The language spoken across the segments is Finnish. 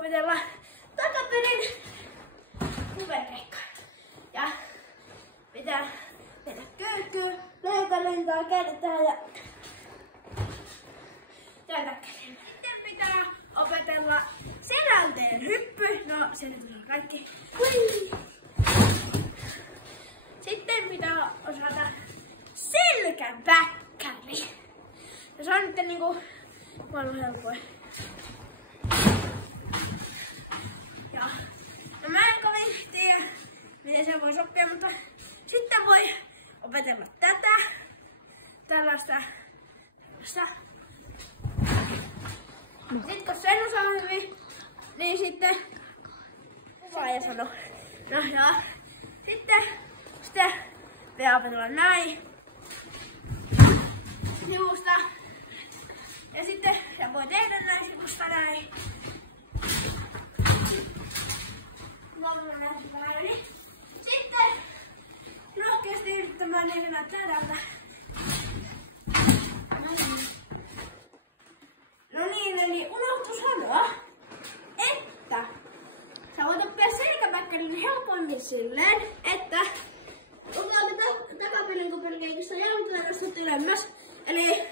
opetella takaperin kuverkeikkaa. Ja pitää mennä kyykkyyn, lenkaa, käännetään ja takaisin. Sitten pitää opetella selänteen hyppy. No, se nyt on kaikki. Hui! Sitten pitää osata selkäpäkkäri. Ja se on nyt niinku maailman helpoin. Ja no mä en kovin tiedä, miten se voi oppia, mutta sitten voi opetella tätä. Tällaista. Sitten kun sen osaa hyvin, niin sitten kuvaaja sanoo. No joo. Sitten pitää opetella näin. Sivusta. Ja sitten ja voi tehdä näin sivusta näin. Sitten rohkeasti yrittämään niin se näyttää tältä. No niin, eli unohtu sanoa, että sä voit oppia selkäpäkkärin helpommin silleen, että takapelin kuperkeikissa jalkoja nostat ylemmäs. Eli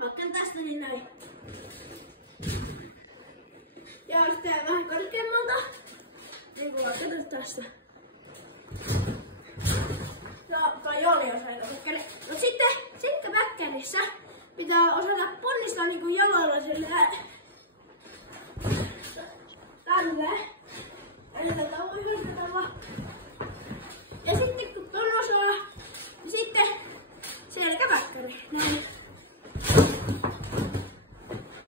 vaikka tästä niin näin. Ja sitten vähän korkeammalta. Niin kuin vaikka tästä. No, toi oli jo selkäpäkkäri. No sitten selkäpäkkärissä pitää osata ponnistaa niinku jaloilla silleen. Tälleen. Eli tätä voi hyödyntää. Ja sitten kun ton osaa, niin sitten selkäpäkkäri. Näin.